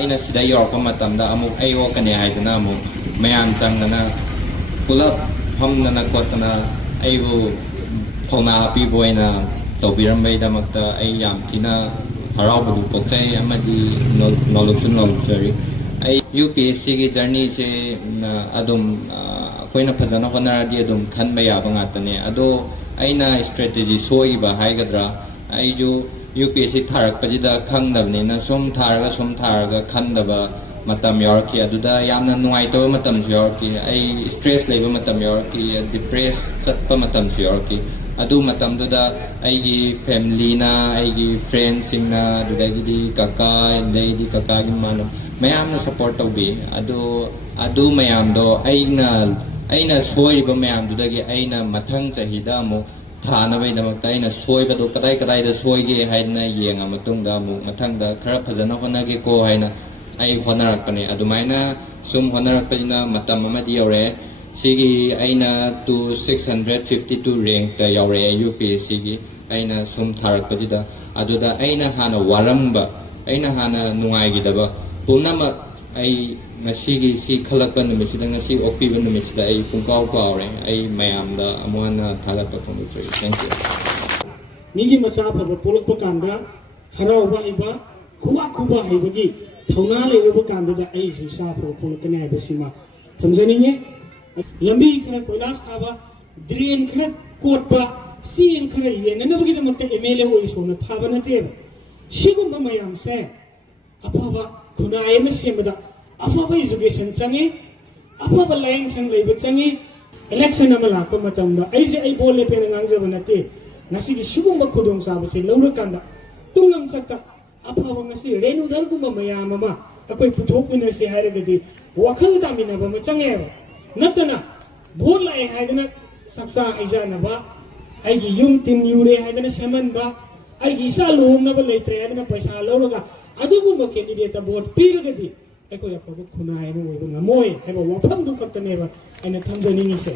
ꯑꯩꯅ ꯁꯤꯗ ꯌꯧꯔꯛꯄ ꯃꯇꯝꯗ ꯑꯃꯨꯛ ꯑꯩ ꯑꯣꯛꯀꯅꯤ ꯍꯥꯏꯗꯅ ꯑꯃꯨꯛ ꯃꯌꯥꯝ ꯆꯪꯗꯅ ꯄꯨꯂꯞ ꯐꯝꯗꯅ ꯈꯣꯠꯇꯅ ꯑꯩꯕꯨ ꯊꯧꯅꯥ ꯍꯥꯞꯄꯤꯕ ꯑꯣꯏꯅ ꯇꯧꯕꯤꯔꯝꯕꯒꯤꯗꯃꯛꯇ ꯑꯩ ꯌꯥꯝ ꯊꯤꯅ ꯍꯔꯥꯎꯕꯗꯨ ꯄꯣꯛꯆꯩ ꯑꯃꯗꯤ ꯅꯣꯂꯨꯞꯁꯨ ꯅꯣꯂꯨꯞꯆꯔꯤ ꯑꯩ UPSCꯒꯤ ꯖꯔꯅꯤꯁꯦ ꯑꯗꯨꯝ ꯑꯩꯈꯣꯏꯅ ꯐꯖꯅ ꯍꯣꯠꯅꯔꯗꯤ ꯑꯗꯨꯝ ꯈꯟꯕ ꯌꯥꯕ ꯉꯥꯛꯇꯅꯦ ꯑꯗꯣ ꯑꯩꯅ ꯁ꯭ꯇ꯭ꯔꯦꯇꯦꯖꯤ ꯁꯣꯏꯕ ꯍꯥꯏꯒꯗ꯭ꯔꯥ ꯑꯩꯁꯨ UPSC ꯊꯥꯔꯛꯄꯁꯤꯗ ꯈꯪꯗꯕꯅꯤꯅ ꯁꯨꯝ ꯊꯥꯔꯒ ꯈꯟꯗꯕ matam yorki aduda yamna nuaitaba matam yorki ai stress leba matam yorki depress chatpa matam yorki adu matam duda ai gi family na ai gi friends sing na aduda gi kaka lady kaka gi mano mayam na support tawbi adu mayam do aina soiba mayam duda gi aina mathang chahida mo thana bai damakta aina soiba do kadai da soige haina yenga matungda mu mathangda khara phajana honage ko haina ai honarakpane adumaina sum honarakpajina matam amadi yore sigi aina to 652 rank ta yore UPSC gi aina sum tharakpajida aduda aina hana waramba aina hana nungai gi daba punama ai ngasigi si khalakpa numisida ngasi opiba numisida ai pungkaw kawre ai mayamda amwana thalapa pungutri thank you migi macha phaba polakpa kanda harauba iba kuba haibagi thawna lewa kanda da ai su sa phaba polakane haibasima thamjaninge lambi khara koilas thaba drain khara kotpa sieng khara yenanabagi da matte MLA oi sona thaba nate sigumba mayam se afaba khunai ma semada afaba education changi afaba laying chang leiba changi election ama lakpa matamda aise ai bolle pe ngang jaba nate ngasi gi sigumba khudong saba se lawra kanda tunglam sakta afaba ngasi renu dar gumba mayam ama akoi puthok mina se hairagadi wakhal tamina ba ma change natana bol lai haidana saksa haijana ba ai gi yum tin yure haidana seman ba ai gi sa lom na ba leitre haidana paisa lawraga adugumba candidate vote piragadi ꯑꯩꯈꯣꯏ ꯑꯐꯕ ꯈꯨꯟꯅꯥꯏ ꯑꯃ ꯑꯣꯏꯕ ꯉꯝꯃꯣꯏ ꯍꯥꯏꯕ ꯋꯥꯐꯝꯗꯨ ꯈꯛꯇꯅꯦꯕ ꯑꯩꯅ ꯊꯝꯖꯅꯤꯡꯉꯤꯁꯦ